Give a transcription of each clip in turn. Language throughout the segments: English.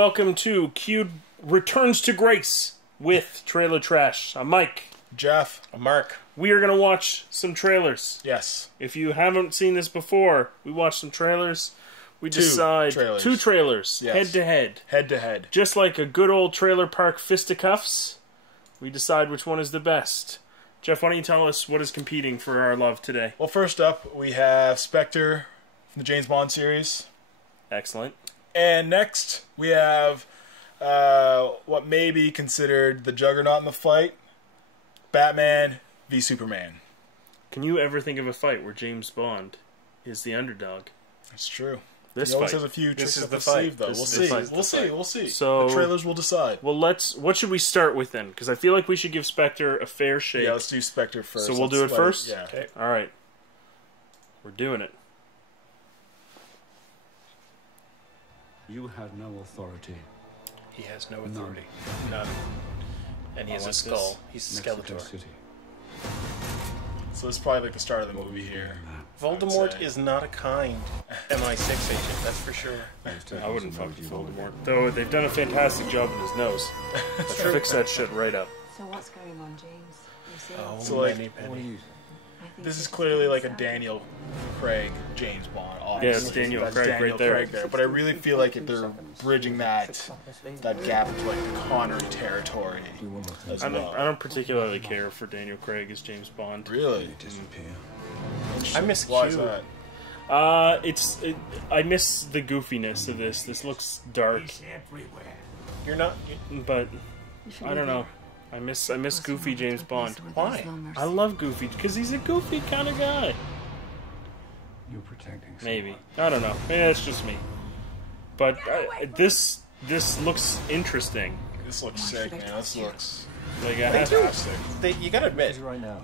welcome to Q Returns to Grace with Trailer Trash. I'm Mike. Jeff. I'm Mark. We are going to watch some trailers. Yes. If you haven't seen this before, we watch some trailers. We decide two trailers, yes. head to head. Head to head. Just like a good old trailer park fisticuffs, we decide which one is the best. Jeff, why don't you tell us what is competing for our love today? Well, first up, we have Spectre from the James Bond series. Excellent. And next, we have what may be considered the juggernaut in the fight, Batman v Superman. Can you ever think of a fight where James Bond is the underdog? That's true. This he always fight. has a few tricks This up is the his fight. sleeve, though. We'll see. So the trailers will decide. Well, what should we start with then? Because I feel like we should give Spectre a fair shake. Yeah, let's do Spectre first. So we'll do it first? Yeah. Okay. All right. We're doing it. You have no authority. He has no authority. None. And he has a skull. He's a Skeletor. City. So this is probably like the start of the movie here. Voldemort is not a kind MI6 agent, that's for sure. I wouldn't fuck with Voldemort. Though they've done a fantastic job in his nose. Let's fix that shit right up. So what's going on, James? You see? So like, this is clearly like a Daniel Craig James Bond. Obviously. Yeah, it's Daniel Craig right there. Craig there. But I really feel like they're bridging that gap into like the Connery territory as well. I don't particularly care for Daniel Craig as James Bond. Really? I miss Why is Q. that? I miss the goofiness of this. This looks dark. You're not... But I don't know. I miss goofy James Bond. Why? I love Goofy because he's a goofy kind of guy. You're protecting. Maybe. I don't know. Maybe that's just me. But this looks interesting. This looks sick, man. This looks Like fantastic. You gotta admit,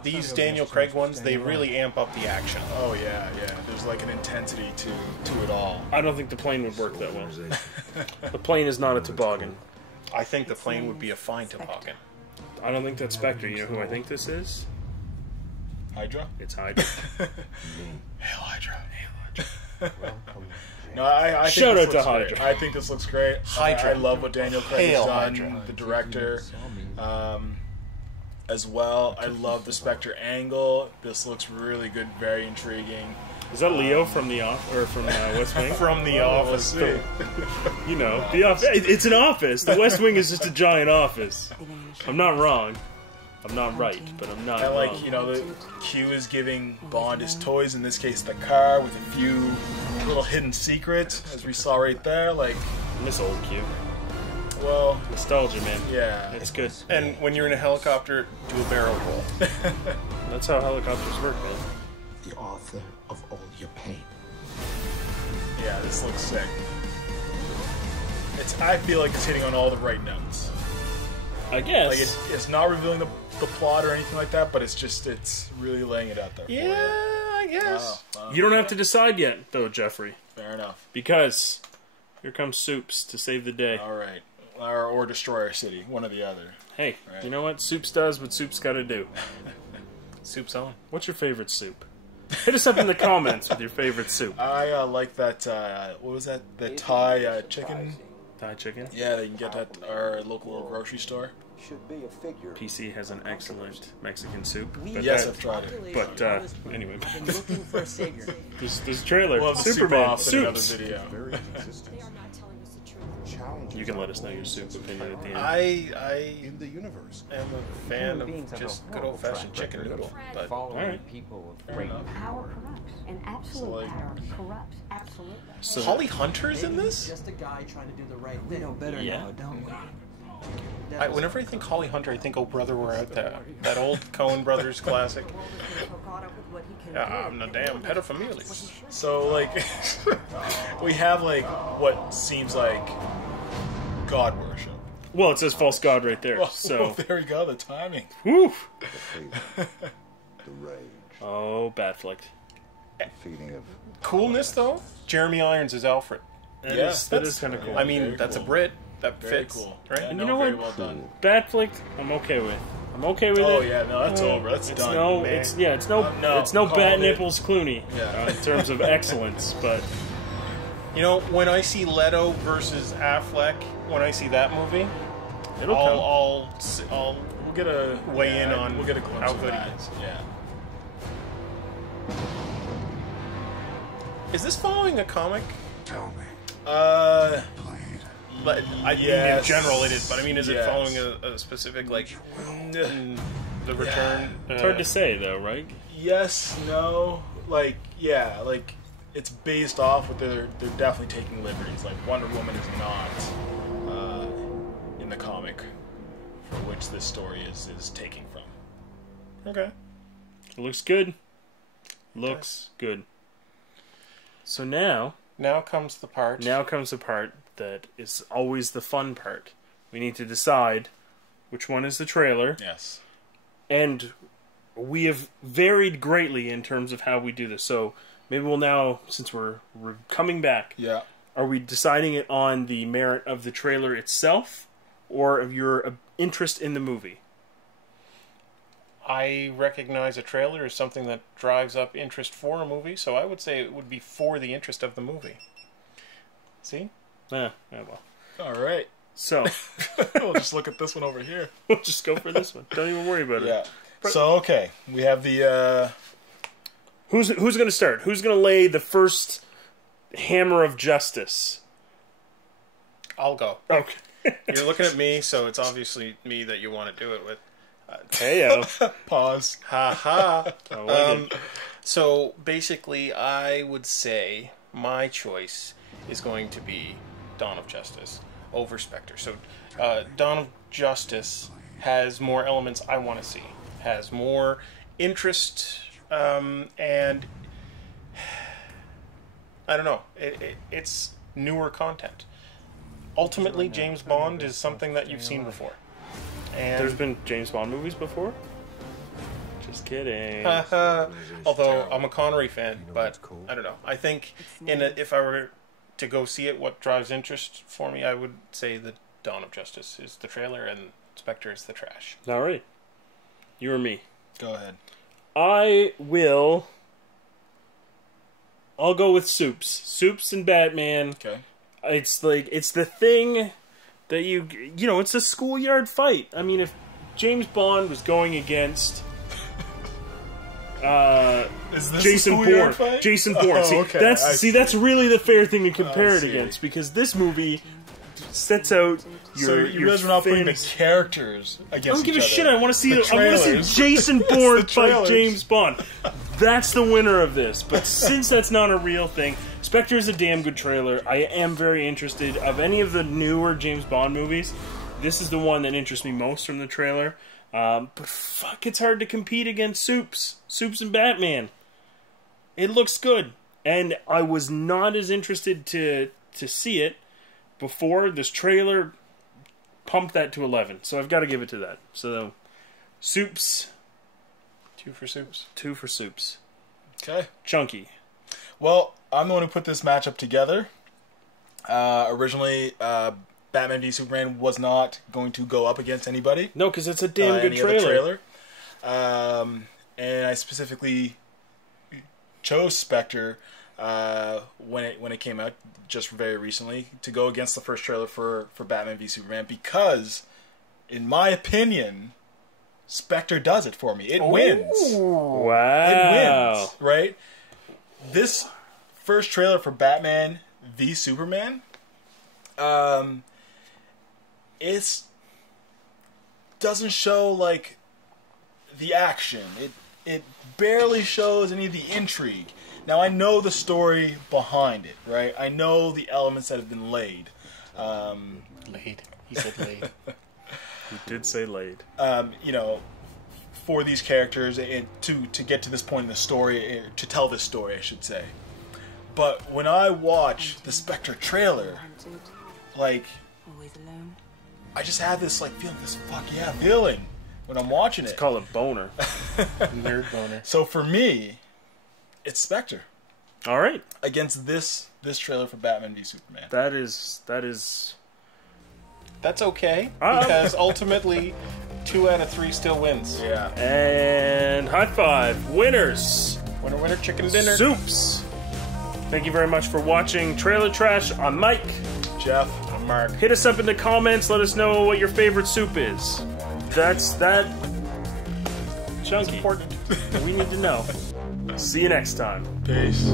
these Daniel Craig ones, they really amp up the action. Oh yeah. There's like an intensity to it all. I don't think the plane would work that well. The plane is not a toboggan. I think the plane would be a fine toboggan. I don't think that's Spectre. You know who I think this is? Hydra? It's Hydra. Hail Hydra. No, I think Shout this out to looks Hydra. great. I think this looks great. Hydra. I love what Daniel Craig Hail has done, Hydra. the director, as well. I love the Spectre angle. This looks really good, very intriguing. Is that Leo from West Wing? From The Office. You know, the office. It's an office. The West Wing is just a giant office. I'm not wrong. I'm not right, but I'm not And wrong. like, you know, the Q is giving Bond his toys, in this case the car, with a few little hidden secrets, as we saw right there. Like, I miss old Q. well, Nostalgia, man. yeah. It's good. And when you're in a helicopter, do a barrel roll. That's how helicopters work, man. The author of all your pain. Yeah, this looks sick. I feel like it's hitting on all the right notes. I guess. Like, it's not revealing the plot or anything like that, but it's really laying it out there. Yeah, I guess. Wow. You don't have to decide yet, though, Jeffrey. Fair enough. Because here comes Soups to save the day. All right. Or destroy our city, one or the other. Hey, Right. you know what? Soups does what Soups gotta do. Soup's on. What's your favorite soup? Hit us up in the comments with your favorite soup. I like that, what was that? The Thai chicken? Thai chicken? Yeah, you can get that at our local grocery store. Should be a figure. PC has an excellent Mexican soup. But Yes, I've tried it. But, anyway. Looking for a savior. This trailer. We'll have the soup Superman. off in another Soups. video. You can let us know your soup opinion at the end. I In the universe. am a fan of just good old-fashioned chicken noodle. But Alright. Fair enough. Power corrupts. And absolute power corrupts. Absolutely. So, Holly Hunter's in this? Just a guy trying to do the right thing. We know better Yeah. now, don't we? Whenever I think Holly Hunter, I think Oh Brother We're Out There. That old Coen Brothers classic. I'm the damn pedophilia. So, like, we have, like, what seems like God worship. well, it says false god right there. Oh, So, there we go, the timing. whew. The rage. Oh, bad flicked. The feeling of Coolness, though? Jeremy Irons is Alfred. That is kind of cool. I mean, Very that's cool. a Brit. That Very fits, cool. right? Yeah, And no, you know very what? well done. Bad flicked, I'm okay with. I'm okay with Oh, it. yeah, no, that's over. That's It's done. no, man. it's No, it's no called Bat it. Nipples Clooney Yeah. in terms of excellence, but You know, when I see Leto versus Affleck, when I see that movie, I'll We'll get a weigh in on we'll get a glimpse how of good that. he is. Yeah. Is this following a comic? Tell me. But I mean, in Yes. general, it is. But I mean, is it Yes. following a specific the return? It's hard to say, though, right? Yes, no, like it's based off, but they're definitely taking liberties. Like Wonder Woman is not in the comic for which this story is taking from. Okay. It looks good. Looks good. So now comes the part. Now comes the part that is always the fun part. We need to decide which one is the trailer. Yes. And we have varied greatly in terms of how we do this. So maybe we'll now, since we're coming back, Yeah. are we deciding it on the merit of the trailer itself or of your interest in the movie? I recognize a trailer as something that drives up interest for a movie, so I would say it would be for the interest of the movie. See? Yeah, well. All right. So We'll just look at this one over here. we'll just go for this one. Don't even worry about it. Yeah. So okay, we have the. Who's going to start? Who's going to lay the first hammer of justice? I'll go. Okay. You're looking at me, so it's obviously me that you want to do it with. Heyo. Pause. Ha ha. I like it. So basically, I would say my choice is going to be Dawn of Justice over Spectre. So Dawn of Justice has more elements I want to see, has more interest, and I don't know. It's newer content. Ultimately, James Bond is something that you've seen before. And There's been James Bond movies before? Just kidding. although I'm a Connery fan, but I don't know. I think if I were to go see it, what drives interest for me, I would say the Dawn of Justice is the trailer and Spectre is the trash. All right. You or me? Go ahead. I'll go with Soups. Soups and Batman. Okay. It's the thing that it's a schoolyard fight. I mean, if James Bond was going against Is this Jason a schoolyard Bourne. fight? Jason Bourne. Oh, okay. That's really the fair thing to compare I it see. against, because this movie sets out your. So you guys are not putting the fantasy. characters I against don't give a each other. shit. I want to see The trailers. Jason It's Bourne the fight trailers. James Bond. That's the winner of this. But since that's not a real thing, Spectre is a damn good trailer. I am very interested. Of any of the newer James Bond movies, this is the one that interests me most from the trailer. But fuck, it's hard to compete against Soups and Batman. It looks good, and I was not as interested to see it before. This trailer pumped that to 11, so I've got to give it to that. So, Soups. 2 for Soups. 2 for Soups. Okay. Chunky. Well, I'm the one who put this matchup together. Originally, Batman v Superman was not going to go up against anybody. No, because it's a damn good any other trailer. And I specifically chose Spectre when it came out just very recently to go against the first trailer for Batman v Superman, because, in my opinion, Spectre does it for me. It wins. Wow. It wins, right? This first trailer for Batman v Superman, it doesn't show like the action. It barely shows any of the intrigue. Now I know the story behind it, right? I know the elements that have been laid. Laid. He said laid. He did say laid. For these characters and to get to this point in the story, to tell this story, I should say. But when I watch the Spectre trailer, like, I just have this like feeling, this fuck yeah feeling when I'm watching it. Call it boner. Nerd boner. So for me, it's Spectre All right. against this trailer for Batman v Superman. That is. That's okay, because ultimately, 2 out of 3 still wins. Yeah. And high five. Winners. Winner, winner, chicken dinner. Soups. Thank you very much for watching Trailer Trash. I'm Mike. Jeff. I'm Mark. Hit us up in the comments. Let us know what your favorite soup is. That's that. Chunky. Important. We need to know. See you next time. Peace.